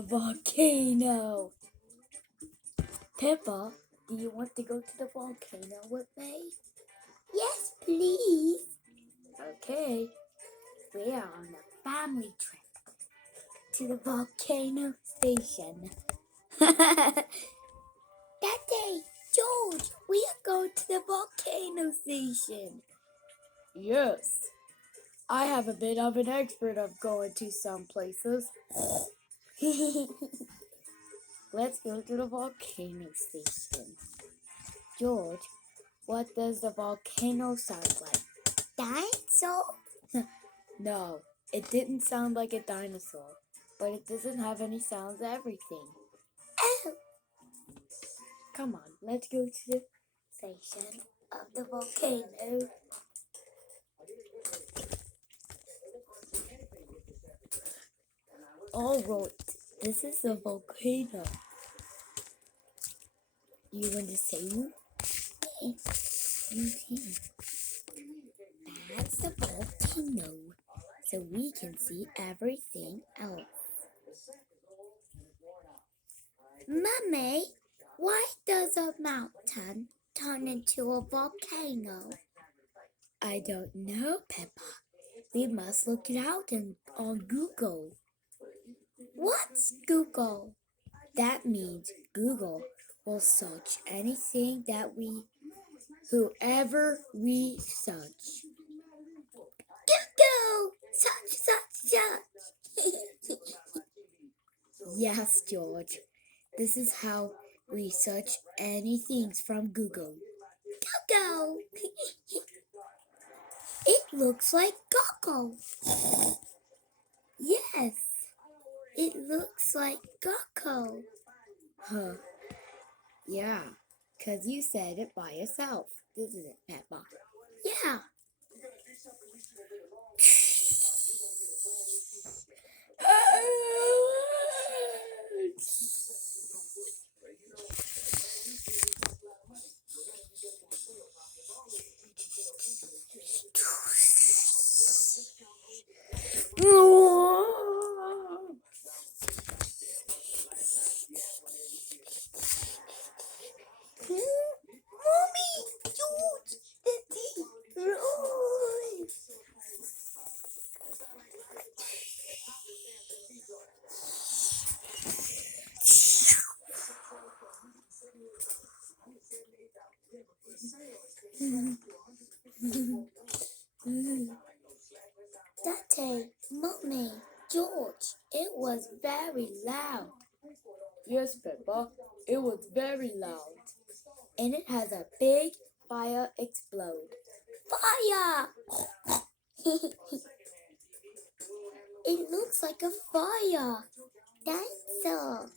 A volcano. Peppa, do you want to go to the volcano with me? Yes, please. Okay. We are on a family trip to the volcano station. Daddy, George, we are going to the volcano station. Yes. I have a bit of an expert of going to some places. Let's go to the volcano station. George, what does the volcano sound like? Dinosaur? No, it didn't sound like a dinosaur, but it doesn't have any sounds everything. Oh! Come on, let's go to the station of the volcano. Alright, this is the volcano. You want to say you? Okay. That's the volcano, so we can see everything else. Mummy, why does a mountain turn into a volcano? I don't know, Peppa. We must look it out on Google. What's Google? That means Google will search anything that whoever we search. Google! Search! Yes, George. This is how we search anything from Google. Google! It looks like Google. Yes, it looks like Google. Huh. Yeah, 'cause you said it by yourself, isn't it, Peppa? Yeah. Mommy, George, Daddy, Roy. Daddy, Mommy, George, it was very loud. Yes, Peppa, it was very loud. And it has a big fire explode. Fire! It looks like a fire. Dinosaur.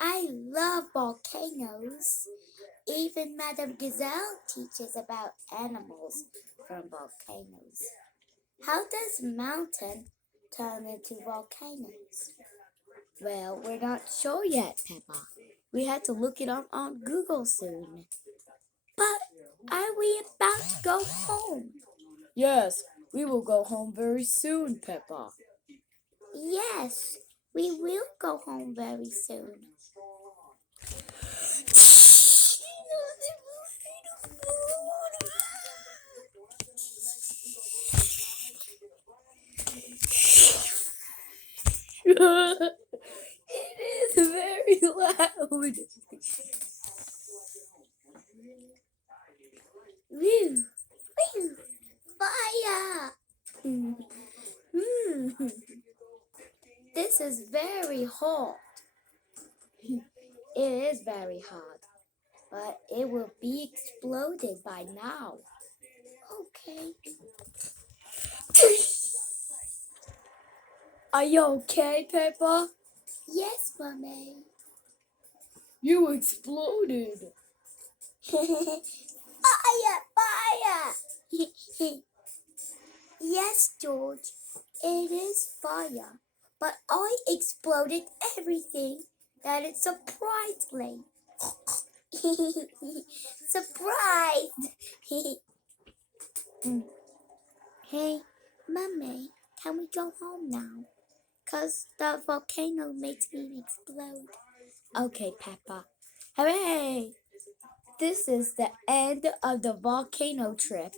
I love volcanoes. Even Madame Gazelle teaches about animals from volcanoes. How does mountain turn into volcanoes? Well, we're not sure yet, Peppa. We have to look it up on Google soon. But are we about to go home? Yes, we will go home very soon, Peppa. Yes, we will go home very soon. It is very loud. Woo! Woo! Fire! This is very hot. It is very hot, but it will be exploded by now. Okay. Are you okay, Peppa? Yes, Mommy. You exploded. Fire! Fire! Yes, George, it is fire, but I exploded everything. That is surprisingly. Surprise! Hey, Mummy, can we go home now? 'Cause the volcano makes me explode. Okay, Peppa. Hooray! This is the end of the volcano trip.